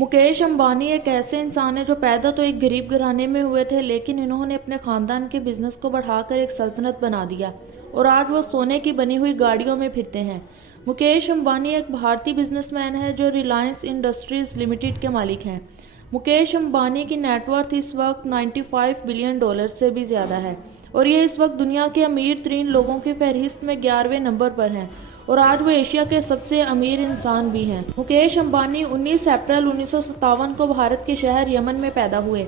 मुकेश अंबानी एक ऐसे इंसान है जो पैदा तो एक गरीब घराने में हुए थे, लेकिन इन्होंने अपने खानदान के बिजनेस को बढ़ाकर एक सल्तनत बना दिया और आज वो सोने की बनी हुई गाड़ियों में फिरते हैं। मुकेश अंबानी एक भारतीय बिजनेसमैन है जो रिलायंस इंडस्ट्रीज लिमिटेड के मालिक हैं। मुकेश अंबानी की नेटवर्थ इस वक्त 95 बिलियन डॉलर से भी ज्यादा है और ये इस वक्त दुनिया के अमीर तरीन लोगों की फहरिस्त में 11वें नंबर पर हैं और आज वो एशिया के सबसे अमीर इंसान भी हैं। मुकेश अंबानी 19 अप्रैल 1957 को भारत के शहर यमन में पैदा हुए।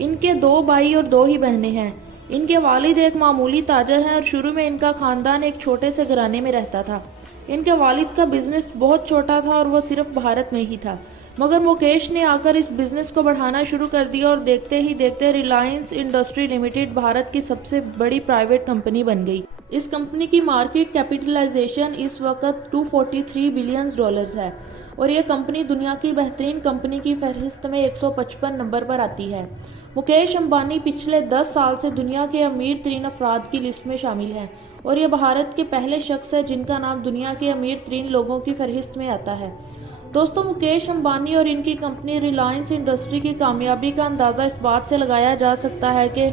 इनके 2 भाई और 2 ही बहनें हैं। इनके वालिद एक मामूली ताजर हैं और शुरू में इनका खानदान एक छोटे से घराने में रहता था। इनके वालिद का बिजनेस बहुत छोटा था और वो सिर्फ भारत में ही था, मगर मुकेश ने आकर इस बिजनेस को बढ़ाना शुरू कर दिया और देखते ही देखते रिलायंस इंडस्ट्री लिमिटेड भारत की सबसे बड़ी प्राइवेट कंपनी बन गई। इस कंपनी की मार्केट कैपिटलाइजेशन इस वक्त 243 बिलियन डॉलर्स है और यह कंपनी दुनिया की बेहतरीन कंपनी की फहरिस्त में 155 नंबर पर आती है। मुकेश अंबानी पिछले 10 साल से दुनिया के अमीर तरीन अफराद की लिस्ट में शामिल हैं और ये भारत के पहले शख्स है जिनका नाम दुनिया के अमीर तरीन लोगों की फहरिस्त में आता है। दोस्तों, मुकेश अंबानी और इनकी कंपनी रिलायंस इंडस्ट्री की कामयाबी का अंदाज़ा इस बात से लगाया जा सकता है कि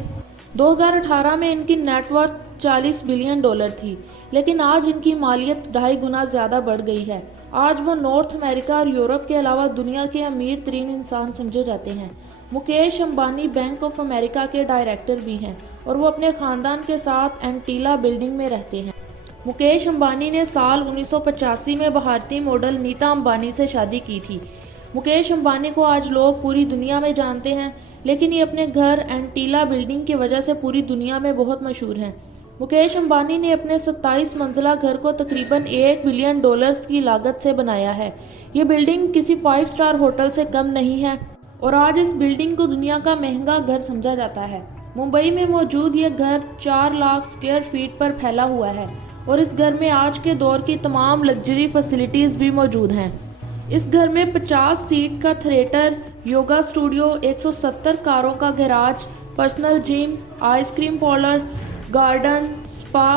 2018 में इनकी नेटवर्थ 40 बिलियन डॉलर थी, लेकिन आज इनकी मालियत 2.5 गुना ज़्यादा बढ़ गई है। आज वो नॉर्थ अमेरिका और यूरोप के अलावा दुनिया के अमीर तरीन इंसान समझे जाते हैं। Mukesh Ambani bank of America के डायरेक्टर भी हैं और वो अपने खानदान के साथ एंटीला बिल्डिंग में रहते हैं। मुकेश अंबानी ने साल 1985 में भारतीय मॉडल नीता अंबानी से शादी की थी। मुकेश अंबानी को आज लोग पूरी दुनिया में जानते हैं, लेकिन ये अपने घर एंटीला बिल्डिंग की वजह से पूरी दुनिया में बहुत मशहूर हैं। मुकेश अंबानी ने अपने 27 मंजिला घर को तकरीबन 1 बिलियन डॉलर्स की लागत से बनाया है। ये बिल्डिंग किसी 5 स्टार होटल से कम नहीं है और आज इस बिल्डिंग को दुनिया का महंगा घर समझा जाता है। मुंबई में मौजूद ये घर 4 लाख स्क्वायर फीट पर फैला हुआ है और इस घर में आज के दौर की तमाम लग्जरी फैसिलिटीज भी मौजूद हैं। इस घर में 50 सीट का थिएटर, योगा स्टूडियो, 170 कारों का garage, personal gym, ice cream parlour, garden, spa,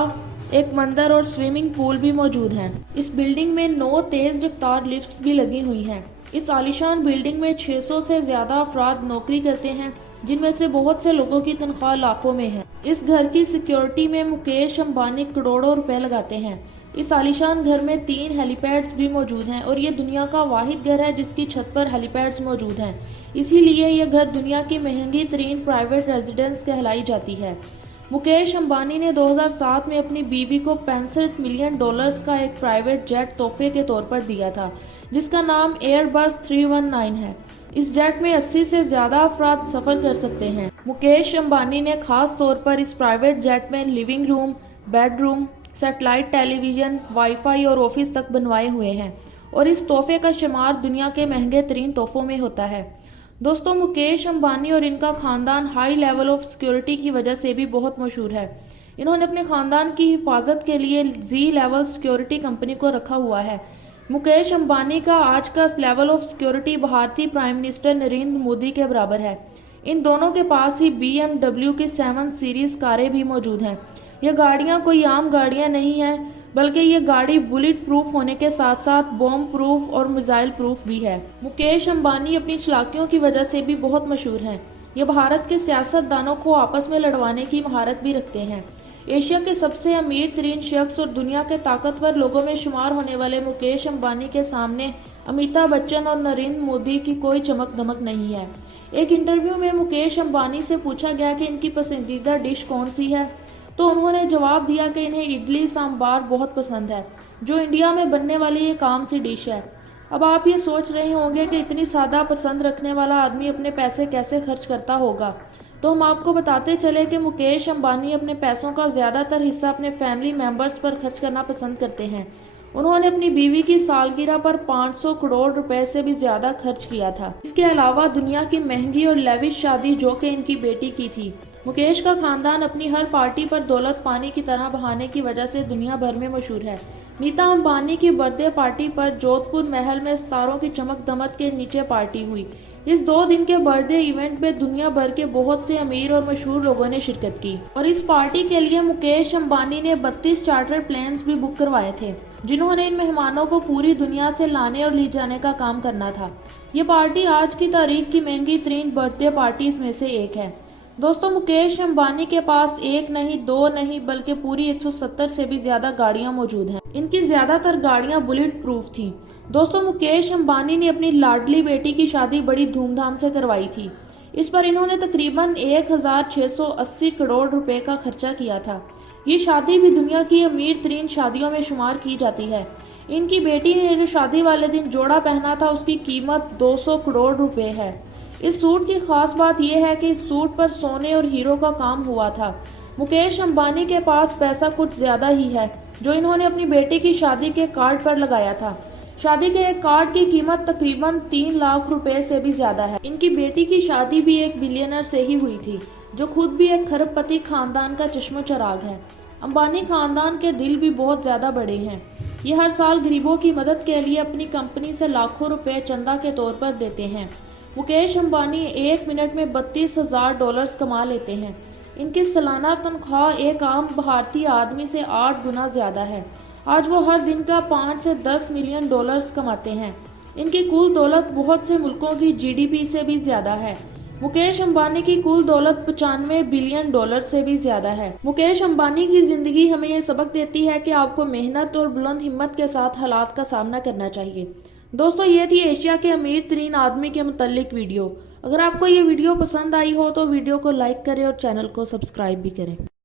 एक मंदिर और स्विमिंग पूल भी मौजूद हैं। इस बिल्डिंग में 9 तेज रफ्तार लिफ्ट्स भी लगी हुई हैं। इस आलीशान बिल्डिंग में 600 से ज्यादा अफराद नौकरी करते हैं, जिनमें से बहुत से लोगों की तनख्वाह लाखों में है। इस घर की सिक्योरिटी में मुकेश अंबानी करोड़ों रुपए लगाते हैं। इस आलीशान घर में 3 हेलीपैड्स भी मौजूद हैं और ये दुनिया का वाहिद घर है जिसकी छत पर हेलीपैड्स मौजूद हैं। इसीलिए यह घर दुनिया की महंगी तरीन प्राइवेट रेजिडेंस कहलाई जाती है। मुकेश अंबानी ने 2007 में अपनी बीवी को 65 मिलियन डॉलर्स का एक प्राइवेट जेट तोहफे के तौर पर दिया था, जिसका नाम एयरबस 319 है। इस जेट में 80 से ज्यादा अफराद सफर कर सकते हैं। मुकेश अंबानी ने खास तौर पर इस प्राइवेट जेट में living room, bedroom, satellite television, wifi और ऑफिस तक बनवाए हुए हैं और इस तोहफे का शुमार दुनिया के महंगे तरीन तोहफों में होता है। दोस्तों, मुकेश अंबानी और इनका खानदान हाई लेवल ऑफ सिक्योरिटी की वजह से भी बहुत मशहूर है। इन्होंने अपने खानदान की हिफाजत के लिए जी लेवल सिक्योरिटी कंपनी को रखा हुआ है। मुकेश अंबानी का आज का लेवल ऑफ सिक्योरिटी भारतीय प्राइम मिनिस्टर नरेंद्र मोदी के बराबर है। इन दोनों के पास ही BMW की 7 सीरीज कारें भी मौजूद हैं। यह गाड़ियां कोई आम गाड़ियां नहीं हैं, बल्कि ये गाड़ी बुलेट प्रूफ होने के साथ साथ बॉम्ब प्रूफ और मिसाइल प्रूफ भी है। मुकेश अंबानी अपनी चालाकियों की वजह से भी बहुत मशहूर हैं। ये भारत के सियासतदानों को आपस में लड़वाने की महारत भी रखते हैं। एशिया के सबसे अमीर तरीन शख्स और दुनिया के ताकतवर लोगों में शुमार होने वाले मुकेश अंबानी के सामने अमिताभ बच्चन और नरेंद्र मोदी की कोई चमक दमक नहीं है। एक इंटरव्यू में मुकेश अंबानी से पूछा गया कि इनकी पसंदीदा डिश कौन सी है, तो उन्होंने जवाब दिया कि इन्हें इडली सांबार बहुत पसंद है, जो इंडिया में बनने वाली एक आम सी डिश है। अब आप ये सोच रहे होंगे कि इतनी सादा पसंद रखने वाला आदमी अपने पैसे कैसे खर्च करता होगा, तो हम आपको बताते चले कि मुकेश अंबानी अपने पैसों का ज़्यादातर हिस्सा अपने फैमिली मेंबर्स पर खर्च करना पसंद करते हैं। उन्होंने अपनी बीवी की सालगिरह पर 500 करोड़ रुपए से भी ज्यादा खर्च किया था। इसके अलावा दुनिया की महंगी और लेविश शादी जो कि इनकी बेटी की थी। मुकेश का खानदान अपनी हर पार्टी पर दौलत पानी की तरह बहाने की वजह से दुनिया भर में मशहूर है। नीता अंबानी की बर्थडे पार्टी पर जोधपुर महल में सितारों की चमक दमक के नीचे पार्टी हुई। इस 2 दिन के बर्थडे इवेंट में दुनिया भर के बहुत से अमीर और मशहूर लोगों ने शिरकत की और इस पार्टी के लिए मुकेश अंबानी ने 32 चार्टर प्लेन्स भी बुक करवाए थे। जिन्होंने इन मेहमानों को पूरी दुनिया से लाने और ले जाने का काम करना था। ये पार्टी आज की तारीख की महंगी तरीन बर्थडे पार्टीज में से एक है। दोस्तों, मुकेश अंबानी के पास एक नहीं, दो नहीं, बल्कि पूरी 170 से भी ज्यादा गाड़ियां मौजूद हैं। इनकी ज्यादातर गाड़ियां बुलेट प्रूफ थी। दोस्तों, मुकेश अंबानी ने अपनी लाडली बेटी की शादी बड़ी धूमधाम से करवाई थी। इस पर इन्होंने तकरीबन 1680 करोड़ रुपए का खर्चा किया था। ये शादी भी दुनिया की अमीर तरीन शादियों में शुमार की जाती है। इनकी बेटी ने जो शादी वाले दिन जोड़ा पहना था, उसकी कीमत 200 करोड़ रुपए है। इस सूट की खास बात यह है कि इस सूट पर सोने और हीरो का काम हुआ था। मुकेश अंबानी के पास पैसा कुछ ज्यादा ही है, जो इन्होंने अपनी बेटी की शादी के कार्ड पर लगाया था। शादी के एक कार्ड की कीमत तकरीबन 3 लाख रुपए से भी ज्यादा है। इनकी बेटी की शादी भी एक बिलियनर से ही हुई थी, जो खुद भी एक खरबपति खानदान का चश्मो चराग है। अंबानी खानदान के दिल भी बहुत ज्यादा बड़े हैं। ये हर साल गरीबों की मदद के लिए अपनी कंपनी से लाखों रुपए चंदा के तौर पर देते हैं। मुकेश अंबानी 1 मिनट में $32,000 कमा लेते हैं। इनकी सालाना तनख्वाह एक आम भारतीय आदमी से 8 गुना ज्यादा है। आज वो हर दिन का 5 से 10 मिलियन डॉलर्स कमाते हैं। इनकी कुल दौलत बहुत से मुल्कों की जीडीपी से भी ज्यादा है। मुकेश अंबानी की कुल दौलत 95 बिलियन डॉलर से भी ज्यादा है। मुकेश अंबानी की जिंदगी हमें ये सबक देती है कि आपको मेहनत और बुलंद हिम्मत के साथ हालात का सामना करना चाहिए। दोस्तों, ये थी एशिया के अमीर तरीन आदमी के मुतालिक वीडियो। अगर आपको ये वीडियो पसंद आई हो तो वीडियो को लाइक करें और चैनल को सब्सक्राइब भी करें।